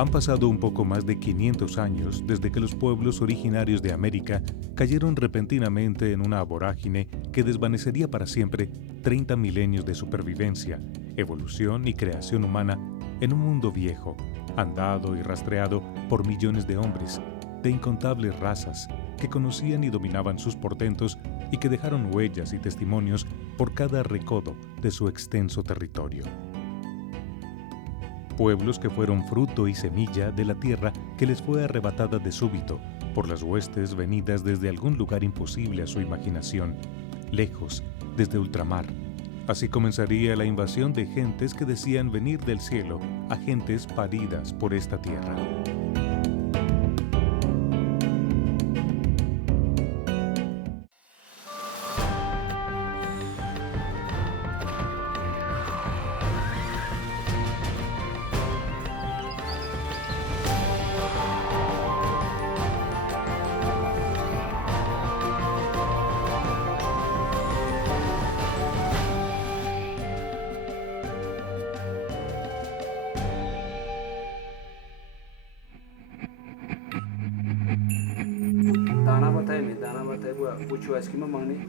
Han pasado un poco más de 500 años desde que los pueblos originarios de América cayeron repentinamente en una vorágine que desvanecería para siempre 30 milenios de supervivencia, evolución y creación humana en un mundo viejo, andado y rastreado por millones de hombres, de incontables razas, que conocían y dominaban sus portentos y que dejaron huellas y testimonios por cada recodo de su extenso territorio. Pueblos que fueron fruto y semilla de la tierra que les fue arrebatada de súbito por las huestes venidas desde algún lugar imposible a su imaginación, lejos, desde ultramar. Así comenzaría la invasión de gentes que decían venir del cielo a gentes paridas por esta tierra. Puchu eskimo mangni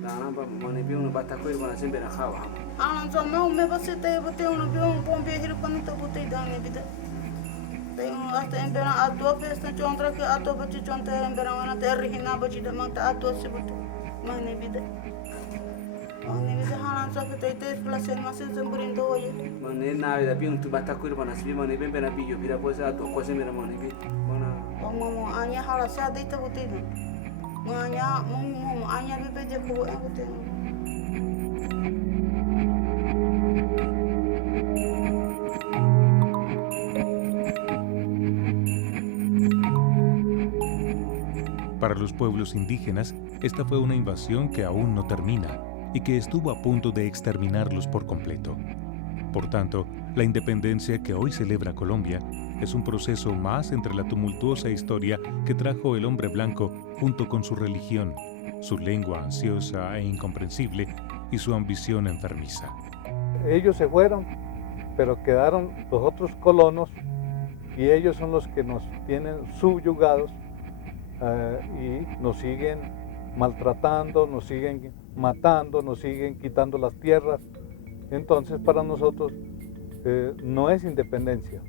dana ba mani biung ba ta koi bana sembe na khawa Alan so mau me base te bote uno biung pombe hir panu to bote dane bida te uno hasta embera atwa festa chontra ke atwa bachi chontra embera wana te rihina bachi da mangta atwa se bote mane bida mane bida halan so ke te plasen masen semburin do ye mane na da biung tu ba ta koi bana sibi mane be na biyo bira posa atwa ko sembe mane bi mana mo anya hala sa de te bote Manya, anya bebe de ko ebote. Para los pueblos indígenas, esta fue una invasión que aún no termina y que estuvo a punto de exterminarlos por completo. Por tanto, la independencia que hoy celebra Colombia es un proceso más entre la tumultuosa historia que trajo el hombre blanco junto con su religión, su lengua ansiosa e incomprensible y su ambición enfermiza. Ellos se fueron, pero quedaron los otros colonos y ellos son los que nos tienen subyugados y nos siguen maltratando, nos siguen matando, nos siguen quitando las tierras. Entonces para nosotros no es independencia.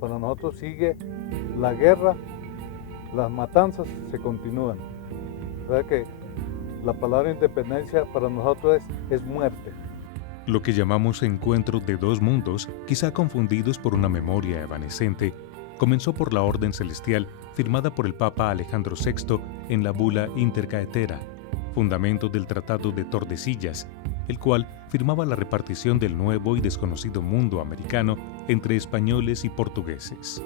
Para nosotros sigue la guerra, las matanzas se continúan. ¿Verdad que la palabra independencia para nosotros es muerte? Lo que llamamos encuentro de dos mundos, quizá confundidos por una memoria evanescente, comenzó por la orden celestial firmada por el Papa Alejandro VI en la bula Intercaetera, fundamento del Tratado de Tordesillas, el cual firmaba la repartición del nuevo y desconocido mundo americano entre españoles y portugueses.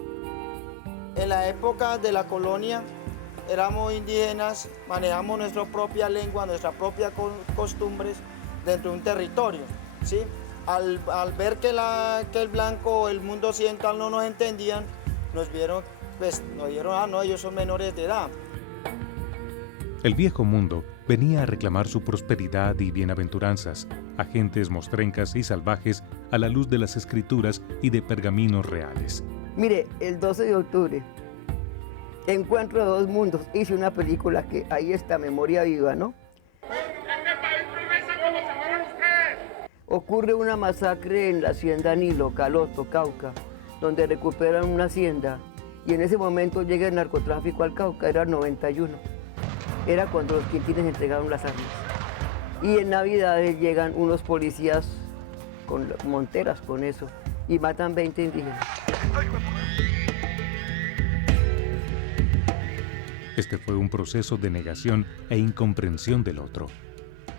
En la época de la colonia éramos indígenas, manejamos nuestra propia lengua, nuestras propias costumbres dentro de un territorio, ¿sí? Al ver que el blanco o el mundo occidental no nos entendían, nos vieron, pues nos dijeron, no, ellos son menores de edad. El viejo mundo venía a reclamar su prosperidad y bienaventuranzas, a gentes mostrencas y salvajes a la luz de las escrituras y de pergaminos reales. Mire, el 12 de octubre, Encuentro de dos mundos, hice una película que ahí está, memoria viva, ¿no? Ocurre una masacre en la hacienda Nilo, Caloto, Cauca, donde recuperan una hacienda y en ese momento llega el narcotráfico al Cauca, era el 91. Era cuando los quintines entregaron las armas. Y en Navidades llegan unos policías con monteras con eso y matan 20 indígenas. Este fue un proceso de negación e incomprensión del otro.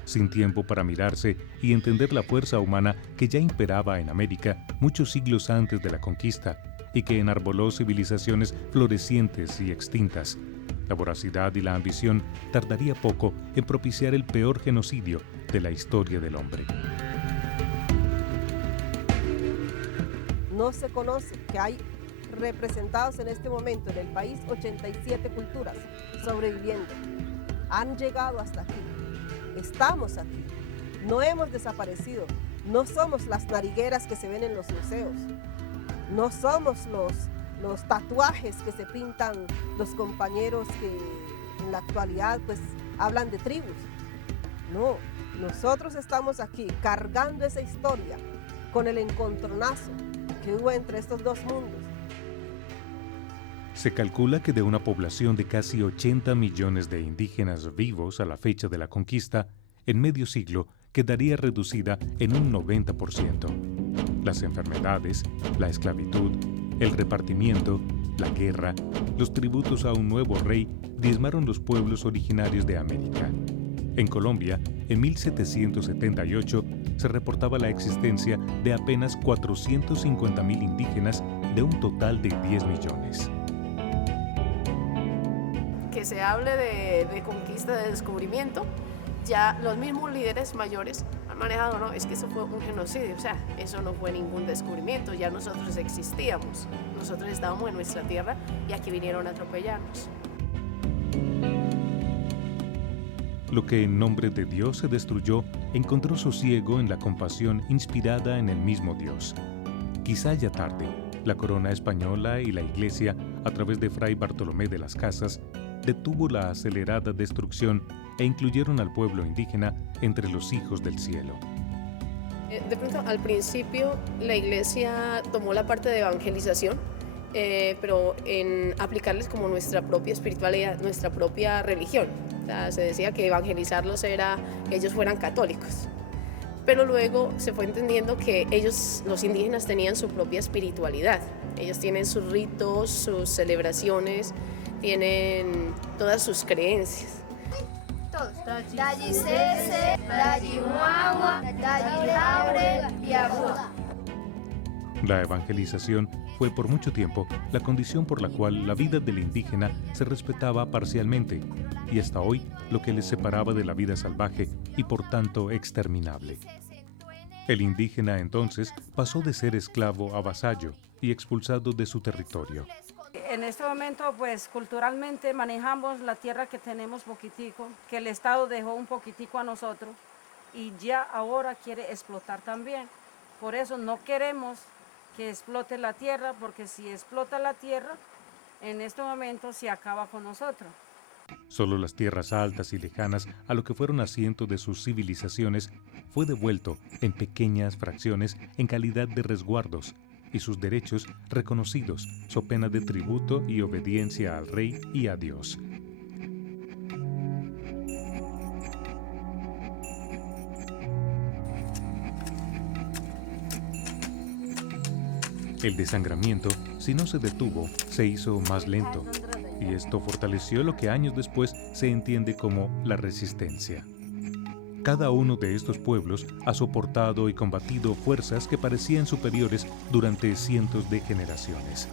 Sin tiempo para mirarse y entender la fuerza humana que ya imperaba en América muchos siglos antes de la conquista y que enarboló civilizaciones florecientes y extintas, la voracidad y la ambición tardaría poco en propiciar el peor genocidio de la historia del hombre. No se conoce que hay representados en este momento en el país 87 culturas sobreviviendo. Han llegado hasta aquí. Estamos aquí. No hemos desaparecido. No somos las narigueras que se ven en los museos. No somos los tatuajes que se pintan los compañeros que en la actualidad pues hablan de tribus. No, nosotros estamos aquí cargando esa historia con el encontronazo que hubo entre estos dos mundos. Se calcula que de una población de casi 80 millones de indígenas vivos a la fecha de la conquista, en medio siglo quedaría reducida en un 90%. Las enfermedades, la esclavitud, el repartimiento, la guerra, los tributos a un nuevo rey diezmaron los pueblos originarios de América. En Colombia, en 1778, se reportaba la existencia de apenas 450.000 indígenas de un total de 10 millones. Que se hable de conquista, de descubrimiento, ya los mismos líderes mayores han manejado, no, es que eso fue un genocidio, o sea, eso no fue ningún descubrimiento, ya nosotros existíamos, nosotros estábamos en nuestra tierra y aquí vinieron a atropellarnos. Lo que en nombre de Dios se destruyó encontró sosiego en la compasión inspirada en el mismo Dios. Quizá ya tarde, la corona española y la Iglesia, a través de Fray Bartolomé de las Casas, detuvo la acelerada destrucción e incluyeron al pueblo indígena entre los hijos del cielo. De pronto, al principio, la Iglesia tomó la parte de evangelización, pero en aplicarles como nuestra propia espiritualidad, nuestra propia religión. O sea, se decía que evangelizarlos era que ellos fueran católicos. Pero luego se fue entendiendo que ellos, los indígenas, tenían su propia espiritualidad. Ellos tienen sus ritos, sus celebraciones, tienen todas sus creencias. Todos. Daji Sese, Daji Huagua, Daji Laure y Agua. La evangelización fue por mucho tiempo la condición por la cual la vida del indígena se respetaba parcialmente y hasta hoy lo que les separaba de la vida salvaje y por tanto exterminable. El indígena entonces pasó de ser esclavo a vasallo y expulsado de su territorio. En este momento, pues culturalmente manejamos la tierra que tenemos poquitico, que el Estado dejó un poquitico a nosotros y ya ahora quiere explotar también. Por eso no queremos que explote la tierra, porque si explota la tierra, en este momento se acaba con nosotros. Solo las tierras altas y lejanas a lo que fueron asiento de sus civilizaciones fue devuelto en pequeñas fracciones en calidad de resguardos y sus derechos reconocidos so pena de tributo y obediencia al rey y a Dios. El desangramiento, si no se detuvo, se hizo más lento, y esto fortaleció lo que años después se entiende como la resistencia. Cada uno de estos pueblos ha soportado y combatido fuerzas que parecían superiores durante cientos de generaciones.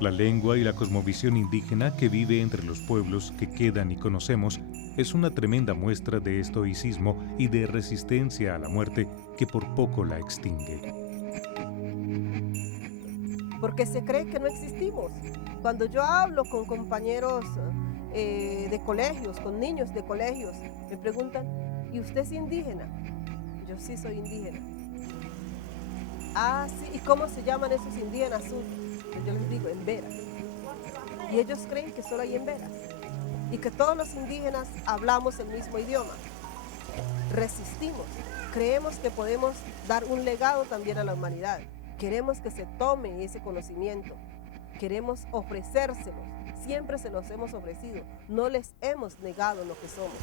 La lengua y la cosmovisión indígena que vive entre los pueblos que quedan y conocemos es una tremenda muestra de estoicismo y de resistencia a la muerte que por poco la extingue. Porque se cree que no existimos. Cuando yo hablo con compañeros de colegios, con niños de colegios, me preguntan, ¿y usted es indígena? Yo sí soy indígena. Ah, sí, ¿y cómo se llaman esos indígenas suyos? Yo les digo, emberas. Y ellos creen que solo hay emberas. Y que todos los indígenas hablamos el mismo idioma. Resistimos. Creemos que podemos dar un legado también a la humanidad. Queremos que se tome ese conocimiento. Queremos ofrecérselos. Siempre se los hemos ofrecido. No les hemos negado lo que somos.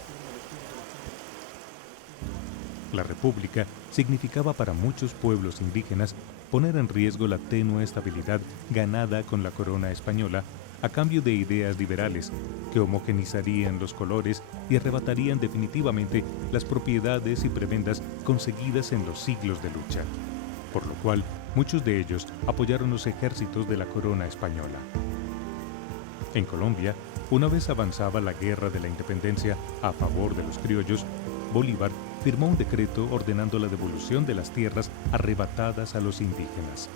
La República significaba para muchos pueblos indígenas poner en riesgo la tenue estabilidad ganada con la corona española a cambio de ideas liberales que homogenizarían los colores y arrebatarían definitivamente las propiedades y prebendas conseguidas en los siglos de lucha, por lo cual muchos de ellos apoyaron los ejércitos de la corona española. En Colombia, una vez avanzaba la guerra de la independencia a favor de los criollos, Bolívar firmó un decreto ordenando la devolución de las tierras arrebatadas a los indígenas.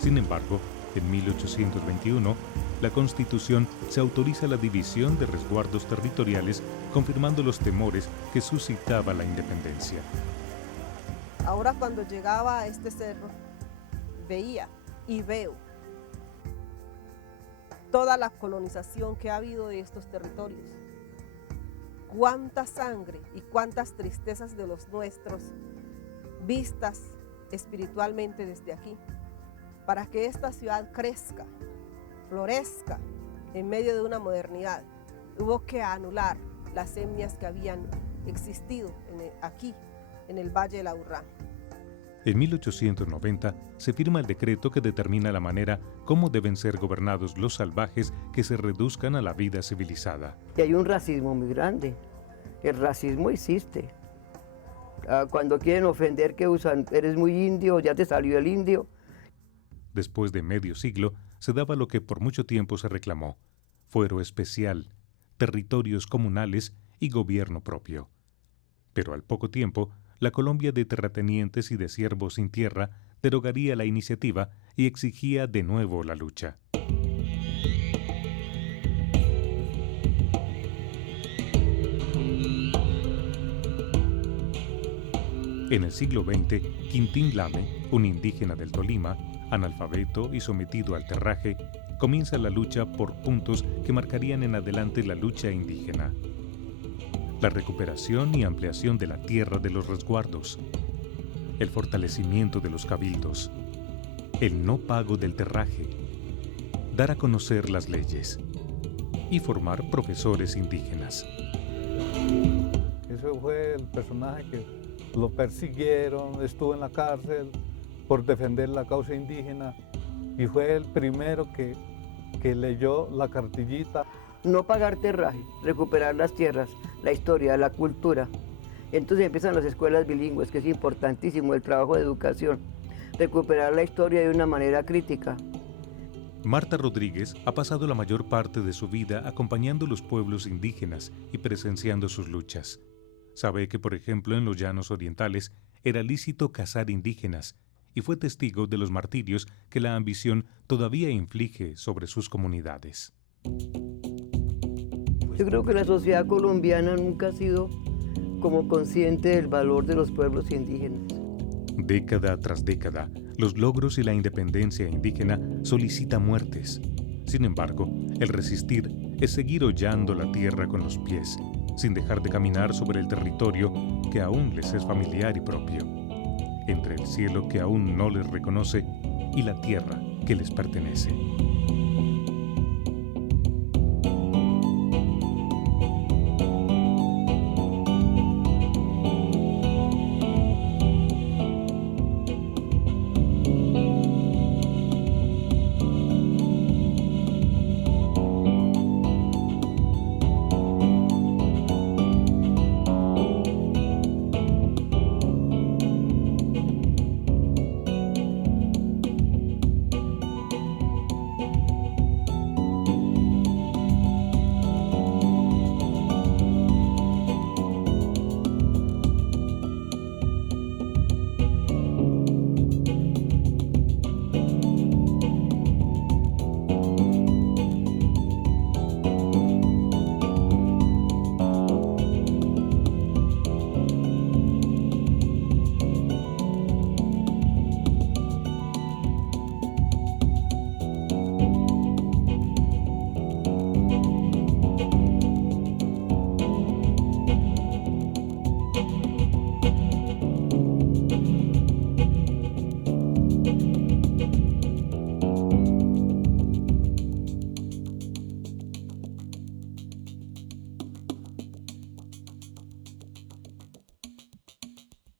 Sin embargo, en 1821, la Constitución se autoriza la división de resguardos territoriales, confirmando los temores que suscitaba la independencia. Ahora cuando llegaba a este cerro, veía y veo toda la colonización que ha habido de estos territorios. Cuánta sangre y cuántas tristezas de los nuestros vistas espiritualmente desde aquí, para que esta ciudad crezca, florezca en medio de una modernidad. Hubo que anular las etnias que habían existido aquí, en el Valle del Aburrá. En 1890 se firma el decreto que determina la manera cómo deben ser gobernados los salvajes que se reduzcan a la vida civilizada. Y hay un racismo muy grande. El racismo existe. Cuando quieren ofender, que usan, eres muy indio, ya te salió el indio. Después de medio siglo, se daba lo que por mucho tiempo se reclamó: fuero especial, territorios comunales y gobierno propio. Pero al poco tiempo, la Colombia de terratenientes y de siervos sin tierra derogaría la iniciativa y exigía de nuevo la lucha. En el siglo XX, Quintín Lame, un indígena del Tolima, analfabeto y sometido al terraje, comienza la lucha por puntos que marcarían en adelante la lucha indígena. La recuperación y ampliación de la tierra de los resguardos, el fortalecimiento de los cabildos, el no pago del terraje, dar a conocer las leyes y formar profesores indígenas. Ese fue el personaje que lo persiguieron, estuvo en la cárcel por defender la causa indígena y fue el primero que leyó la cartillita. No pagar terraje, recuperar las tierras, la historia, la cultura. Entonces empiezan las escuelas bilingües, que es importantísimo el trabajo de educación. Recuperar la historia de una manera crítica. Marta Rodríguez ha pasado la mayor parte de su vida acompañando los pueblos indígenas y presenciando sus luchas. Sabe que, por ejemplo, en los llanos orientales era lícito cazar indígenas y fue testigo de los martirios que la ambición todavía inflige sobre sus comunidades. Yo creo que la sociedad colombiana nunca ha sido como consciente del valor de los pueblos indígenas. Década tras década, los logros y la independencia indígena solicitan muertes. Sin embargo, el resistir es seguir hollando la tierra con los pies, sin dejar de caminar sobre el territorio que aún les es familiar y propio, entre el cielo que aún no les reconoce y la tierra que les pertenece.